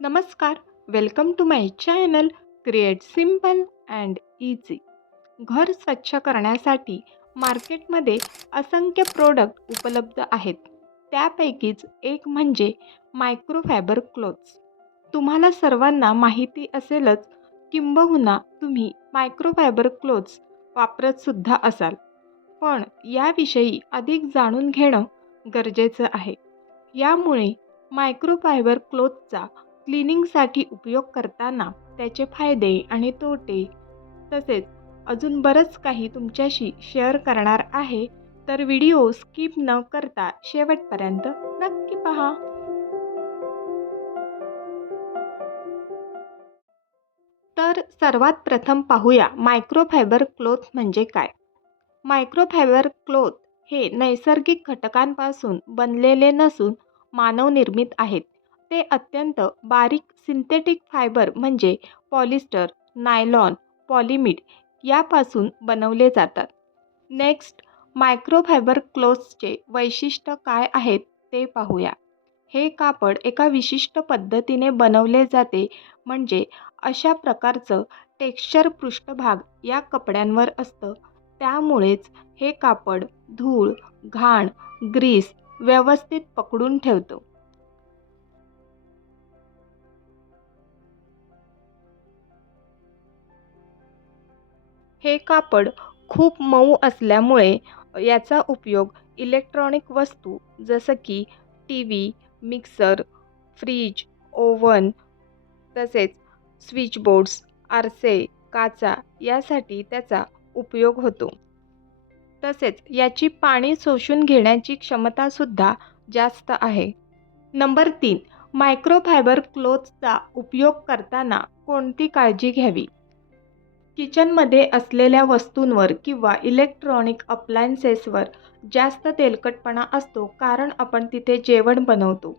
नमस्कार, welcome to my channel create simple and easy. घर स्वच्छ करण्यासाठी मार्केटमध्ये असंख्य प्रोडक्ट उपलब्ध आहेत. त्यापैकीच एक म्हणजे मायक्रोफायबर क्लोथ्स. तुम्हाला सर्वांना माहिती असेलच, किंबहुना तुम्ही मायक्रोफायबर क्लोथ्स वापरत सुद्धा असाल. पण याविषयी अधिक जाणून घेणं गरजेचं आहे. यामुळे मायक्रोफायबर क्लोथचा क्लिनिंगसाठी उपयोग करताना त्याचे फायदे आणि तोटे तसेच अजून बरंच काही तुमच्याशी शेअर करणार आहे. तर व्हिडिओ स्किप न करता शेवटपर्यंत नक्की पहा. तर सर्वात प्रथम पाहूया मायक्रोफायबर क्लोथ म्हणजे काय. मायक्रोफायबर क्लोथ हे नैसर्गिक घटकांपासून बनलेले नसून मानवनिर्मित आहेत. ते अत्यंत बारीक सिंथेटिक फायबर म्हणजे पॉलिस्टर, नायलॉन, पॉलिमिड यापासून बनवले जातात. नेक्स्ट, मायक्रोफायबर क्लोथ्सचे वैशिष्ट्य काय आहेत ते पाहूया. हे कापड एका विशिष्ट पद्धतीने बनवले जाते, म्हणजे अशा प्रकारचं टेक्स्चर पृष्ठभाग या कपड्यांवर असतं. त्यामुळेच हे कापड धूळ, घाण, ग्रीस व्यवस्थित पकडून ठेवतं. हे कापड खूप मऊ असल्यामुळे याचा उपयोग इलेक्ट्रॉनिक वस्तू जसं की टीव्ही, मिक्सर, फ्रीज, ओव्हन तसेच स्विचबोर्ड्स, आरसे, काचा यासाठी त्याचा उपयोग होतो. तसेच याची पाणी शोषून घेण्याची क्षमतासुद्धा जास्त आहे. नंबर 3, मायक्रोफायबर क्लोथ्सचा उपयोग करताना कोणती काळजी घ्यावी? किचनमध्ये असलेल्या वस्तूंवर किंवा इलेक्ट्रॉनिक अप्लायन्सेसवर जास्त तेलकटपणा असतो, कारण आपण तिथे जेवण बनवतो.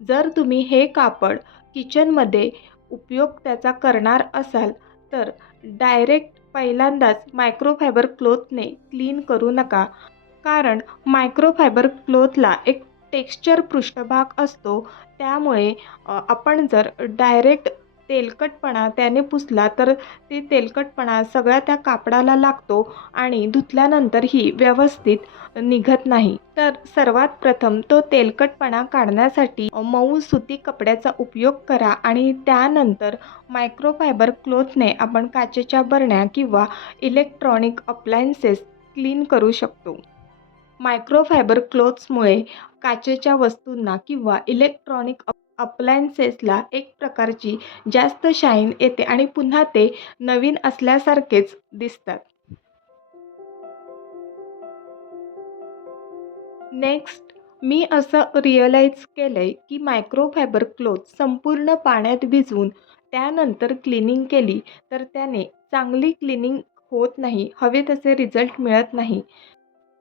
जर तुम्ही हे कापड किचनमध्ये उपयोग त्याचा करणार असाल तर डायरेक्ट पहिल्यांदाच मायक्रोफायबर क्लोथने क्लीन करू नका, कारण मायक्रोफायबर क्लोथला एक टेक्स्चर पृष्ठभाग असतो. त्यामुळे आपण जर डायरेक्ट तेलकटपणा त्याने पुसला तर ते तेलकटपणा सगळा त्या कापडाला लागतो आणि धुतल्यानंतरही व्यवस्थित निघत नाही. तर सर्वात प्रथम तो तेलकटपणा काढण्यासाठी मऊ सुती कपड्याचा उपयोग करा आणि त्यानंतर मायक्रोफायबर क्लोथने आपण काचेच्या बरण्या किंवा इलेक्ट्रॉनिक अप्लायन्सेस क्लीन करू शकतो. मायक्रोफायबर क्लोथ्समुळे काचेच्या वस्तूंना किंवा इलेक्ट्रॉनिक अप्लायन्सेसला एक प्रकारची जास्त शाईन येते आणि पुन्हा ते नवीन असल्यासारखेच दिसतात. नेक्स्ट, मी असं रिअलाईज केलंय की मायक्रोफायबर क्लोथ संपूर्ण पाण्यात भिजवून त्यानंतर क्लिनिंग केली तर त्याने चांगली क्लिनिंग होत नाही, हवे तसे रिझल्ट मिळत नाही.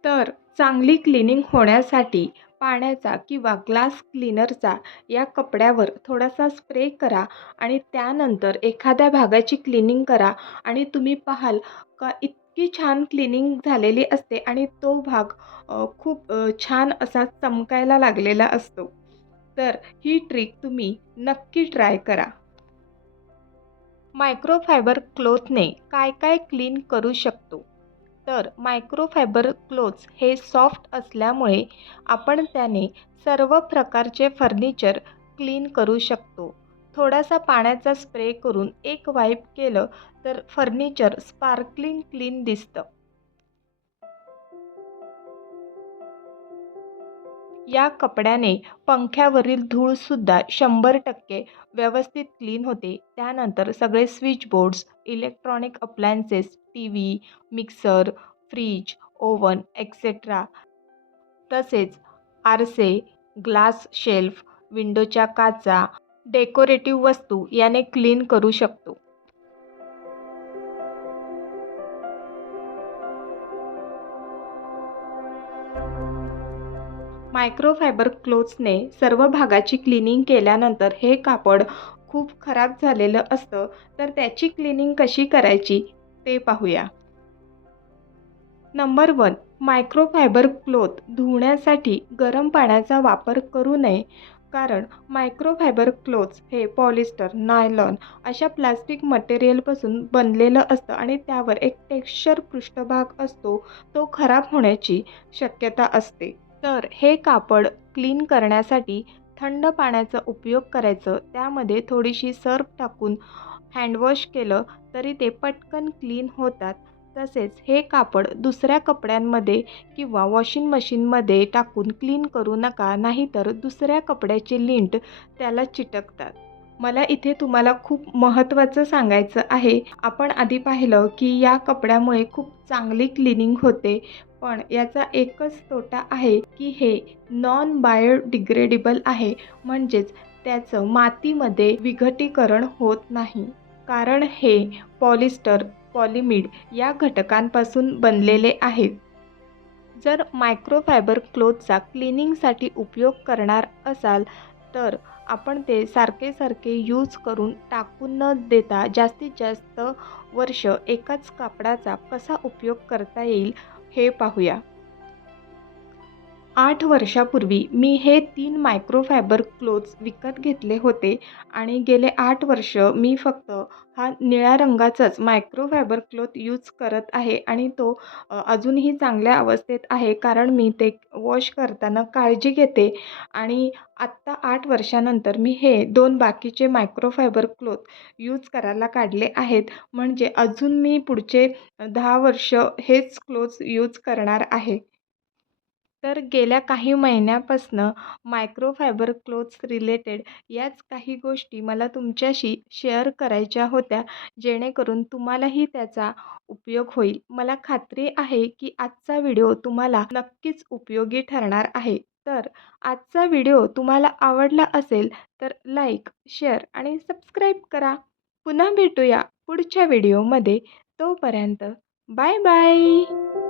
तर चांगली क्लिनिंग होण्यासाठी पाण्याचा किंवा ग्लास क्लीनरचा या कपड्यावर थोडासा स्प्रे करा आणि त्यानंतर एखाद्या भागाची क्लिनिंग करा आणि तुम्ही पाहाल का इतकी छान क्लिनिंग झालेली असते आणि तो भाग खूप छान असा चमकायला लागलेला असतो. तर ही ट्रिक तुम्ही नक्की ट्राय करा. मायक्रोफायबर क्लोथने काय काय क्लीन करू शकतो? तर मायक्रोफायबर क्लोथ्स हे सॉफ्ट असल्यामुळे आपण त्याने सर्व प्रकारचे फर्निचर क्लीन करू शकतो. थोडासा पाण्याचा स्प्रे करून एक वाइप केलं तर फर्निचर स्पार्कलिंग क्लीन दिसतं. या कपड्याने पंख्यावरील धूळसुद्धा 100% व्यवस्थित क्लीन होते. त्यानंतर सगळे switchboards, electronic appliances, TV, mixer, fridge, oven etcetera तसेच आरसे, ग्लास शेल्फ, विंडोच्या काचा, डेकोरेटिव्ह वस्तू याने क्लीन करू शकतो. मायक्रोफायबर क्लोथ्सने सर्व भागाची क्लिनिंग केल्यानंतर हे कापड खूप खराब झालेलं असतं, तर त्याची क्लिनिंग कशी करायची ते पाहूया. नंबर 1, मायक्रोफायबर क्लोथ धुण्यासाठी गरम पाण्याचा वापर करू नये, कारण मायक्रोफायबर क्लोथ्स हे पॉलिस्टर, नायलॉन अशा प्लास्टिक मटेरियलपासून बनलेलं असतं आणि त्यावर एक टेक्स्चर पृष्ठभाग असतो, तो खराब होण्याची शक्यता असते. तर हे कापड क्लीन करण्यासाठी थंड पाण्याचा उपयोग करायचं. त्यामध्ये थोडीशी सर्फ टाकून हँडवॉश केलं तरी ते पटकन क्लीन होतात. तसेच हे कापड दुसऱ्या कपड्यांमध्ये किंवा वॉशिंग मशीनमध्ये टाकून क्लीन करू नका, नाहीतर दुसऱ्या कपड्याचे लिंट त्याला चिटकतात. मला इथे तुम्हाला खूप महत्त्वाचं सांगायचं आहे. आपण आधी पाहिलं की या कपड्यामुळे खूप चांगली क्लीनिंग होते. पण याचा एकच तोटा आहे की हे नॉन बायोडिग्रेडेबल आहे. म्हणजेच त्याचं मातीमध्ये विघटीकरण होत नाही. कारण हे पॉलिस्टर, पॉलिमिड या घटकांपासून बनलेले आहेत. जर मायक्रोफायबर क्लोथचा क्लिनिंगसाठी उपयोग करणार असाल, तर आपण ते सारखे यूज करून टाकून न देता जास्तीत जास्त वर्ष एकाच कापडाचा कसा उपयोग करता येईल हे पाहूया. 8 वर्षापूर्वी मी हे 3 मायक्रोफायबर क्लोथ्स विकत घेतले होते आणि गेले 8 वर्ष मी फक्त हा निळ्या रंगाचाच मायक्रोफायबर क्लोथ यूज करत आहे आणि तो अजूनही चांगल्या अवस्थेत आहे, कारण मी ते वॉश करताना काळजी घेते आणि आत्ता 8 वर्षानंतर मी हे 2 बाकीचे मायक्रोफायबर क्लोथ यूज करायला काढले आहेत. म्हणजे अजून मी पुढचे 10 वर्ष हेच क्लोथ्स यूज करणार आहे. तर गेल्या काही महिन्यापासनं मायक्रोफायबर क्लोथ्स रिलेटेड याच काही गोष्टी मला तुमच्याशी शेअर करायच्या होत्या, जेणेकरून तुम्हालाही त्याचा उपयोग होईल. मला खात्री आहे की आजचा व्हिडिओ तुम्हाला नक्कीच उपयोगी ठरणार आहे. तर आजचा व्हिडिओ तुम्हाला आवडला असेल तर लाईक, शेअर आणि सबस्क्राईब करा. पुन्हा भेटूया पुढच्या व्हिडिओमध्ये. तोपर्यंत बाय बाय.